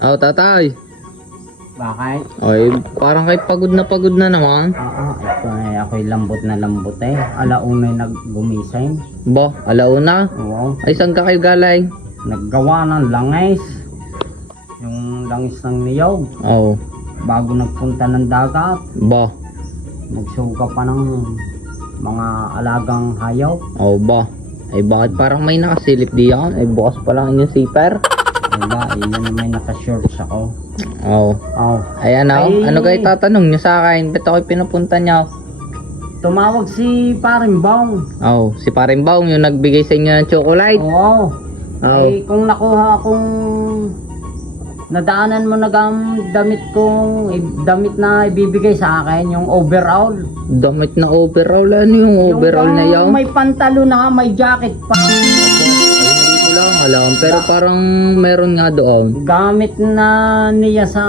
Oh, tatay. Bakit? Ay, parang kay pagod na pagod na naman. Oo, ito eh, ako'y lambot na lambot eh. Alaunay naggumising. Ba, alauna. Oo, Ay, saan ka kayo galing? naggawa ng langis. Yung langis ng niyog. Oh, Bago nagpunta ng dagat, ba. nagsuka pa ng mga alagang hayaw. Oh, ba. Ay, bakit parang may nakasilip diyan? Ay, bukas pa lang inyong zipper. Wala, eh, yun may naka-shorts ako. Oh. Oh, Ayan na. Ay. Ano kayo tatanong nyo sa akin? Ba't ako'y pinupunta nyo? tumawag si Paring Bong. Oh, si Paring Baong yung nagbigay sa inyo ng chocolate. Oo. Oh. Eh, kung nakuha akong nadaanan mo na damit kong eh, damit na ibibigay sa akin, yung overall. Damit na overall. Ano yung overall yung, na yan? May pantalo na, may jacket pa. Alam. Pero parang meron nga doon. Gamit na niya sa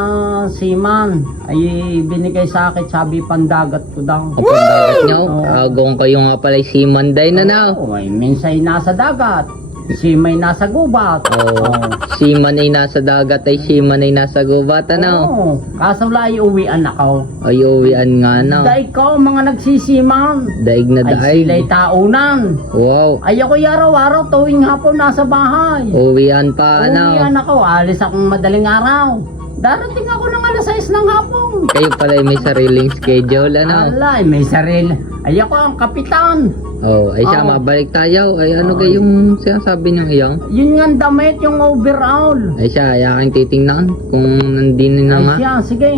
seaman. Ay binigay sa akin, sabi pandagat ko daw. Kapag dagat nyo, Oo. agong kayo nga pala si Manday na na. Oh, ay, minsay nasa dagat. Si may nasa gubat. Oh, si Man ay nasa dagat ay si Man ay nasa gubat ano. Oo. Kaso wala uwian ako. Ay uwian nga no. Dahil ko, mga nagsisiman. Daig na Ay sila'y daig. taunan. Wow. Ay ako araw-araw tuwing hapon nasa bahay. Uwian pa ano. Uwian ako, alis akong madaling araw. Darating ako ng alas 6 ng hapon. Kayo pala ay may sariling schedule ano. Alay, may sarili. Ay ako ang kapitan. Oh, ay siya Oo. mabalik tayo. Ay ano Oo. kayong sinasabi niyang iyang? Yun nga ang damit, yung overall. Ay siya, ay aking titingnan kung nandini na Ay nga. siya, sige.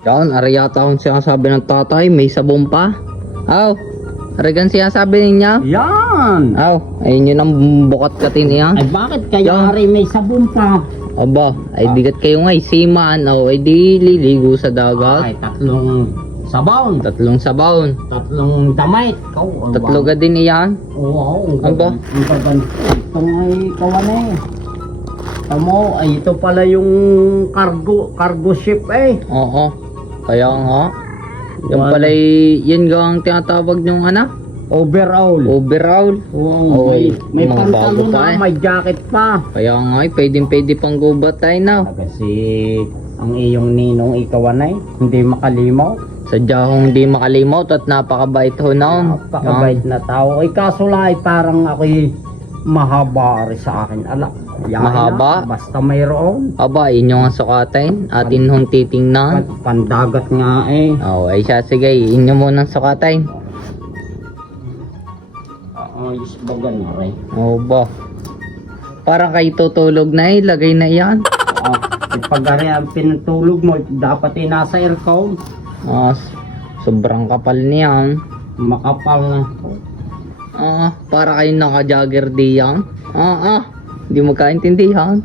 Yan, ari yata akong sinasabi ng tatay, may sabon pa. Aw, ari gan sinasabi niya. Yan. Aw, ayun yun ang bukat katin niya. Ay bakit kaya Yan. ari may sabon pa? Aba, ay digat kayo nga, siman. Aw, ay di liligo sa dagat. Ay tatlong sabon. Tatlong sabaon. Tatlong damit. Ikaw, ang Tatlo ga din iyan. Oo, ang Ano ba? Ang gagan. Itong ay kawan eh. Tamo, ay ito pala yung cargo cargo ship eh. Oo, kaya nga. Yung pala yun ga ang tinatawag yung ano? Overall. Overall. Oo, Oh, may, may mga bago pantalo pa na, eh. may jacket pa. Kaya nga, ay, pwedeng pwede pang gubat tayo na. Kasi ang iyong ninong ikawan ay hindi makalimaw. Sadya kong hindi makalimot at napakabait ho naon. Napakabait na tao. Ay kaso lang ay parang ako'y mahaba rin sa akin. Ala, yan Mahaba? Na, basta mayroon. Aba, inyo ang sukatin. Atin hong titingnan. Pan- Pandagat nga eh. Oh, ay siya, sige, inyo munang sukatin. Ayos baga na rin. Oh, ba. Parang kayo tutulog na eh, lagay na yan. Oo. pag ari ang pinatulog mo, dapat ay nasa aircon. Ah, sobrang kapal niyan. Makapal na. Ah, para kayo naka-jogger diyan. Ah, ah. Hindi mo kaintindihan.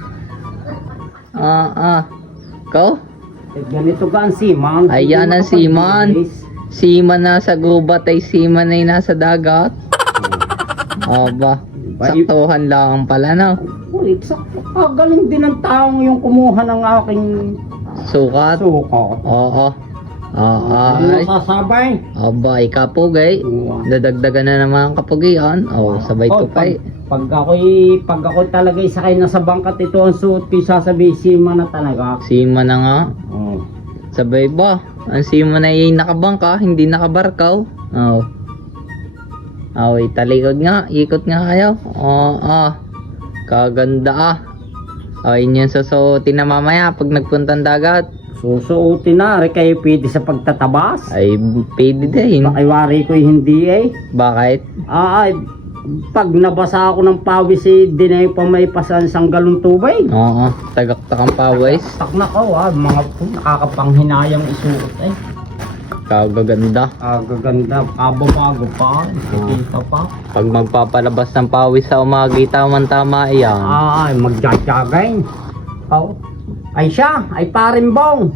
Ah, ah. Ikaw? Eh, ganito ka ang siman. Ayan ang siman. Sima na sa gubat ay sima na nasa dagat. Aba, saktuhan lang pala na. Uy, sakto. Ah, galing din ang taong yung kumuha ng aking Sukat. suka. Oo. Oo. Ano Ay. sasabay? Aba, ikapugay. Dadagdagan na naman ang kapugian. Oh, sabay Oh, tupay. Pag, pag ako'y, pag ako'y talaga sakay na sa bangkat, ito ang suot ko, sasabihin sima na talaga. Sima na nga. Oh. Sabay ba? Ang sima na yung nakabangka, hindi nakabarkaw. Oh. Oh, talikod nga. Ikot nga kayo. Oo. Oh, Kaganda ah. Oh, yun yung susuotin na mamaya pag nagpuntang dagat. Susuotin na, rin kayo pwede sa pagtatabas. Ay, pwede din. Pakiwari ko'y hindi eh. Bakit? Ah, ay, pag nabasa ako ng pawis, eh, dinay pa may pasan isang galong tubig. Oo, tagaktak ang pawis. Tak na ko ah, mga nakakapanghinayang isuot eh. Kagaganda. Ah, gaganda, kababago pa, kita pa. Pag magpapalabas ng pawis sa umaga, tama-tama iyan. Ay, magjajagay. Oh. Ay siya, ay parimbong.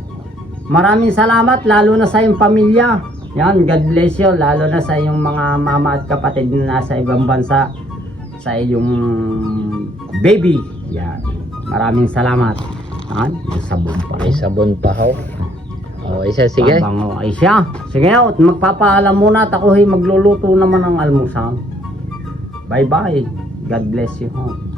Maraming salamat, lalo na sa iyong pamilya. Yan, God bless you, lalo na sa iyong mga mama at kapatid na nasa ibang bansa. Sa iyong baby. Yan. Maraming salamat. Yan, sabon pa rin. sabon pa ho. O, isa sige. Pabango. Ay siya. Sige, at magpapaalam muna at ako ay magluluto naman ng almusal. Bye-bye. God bless you. ho.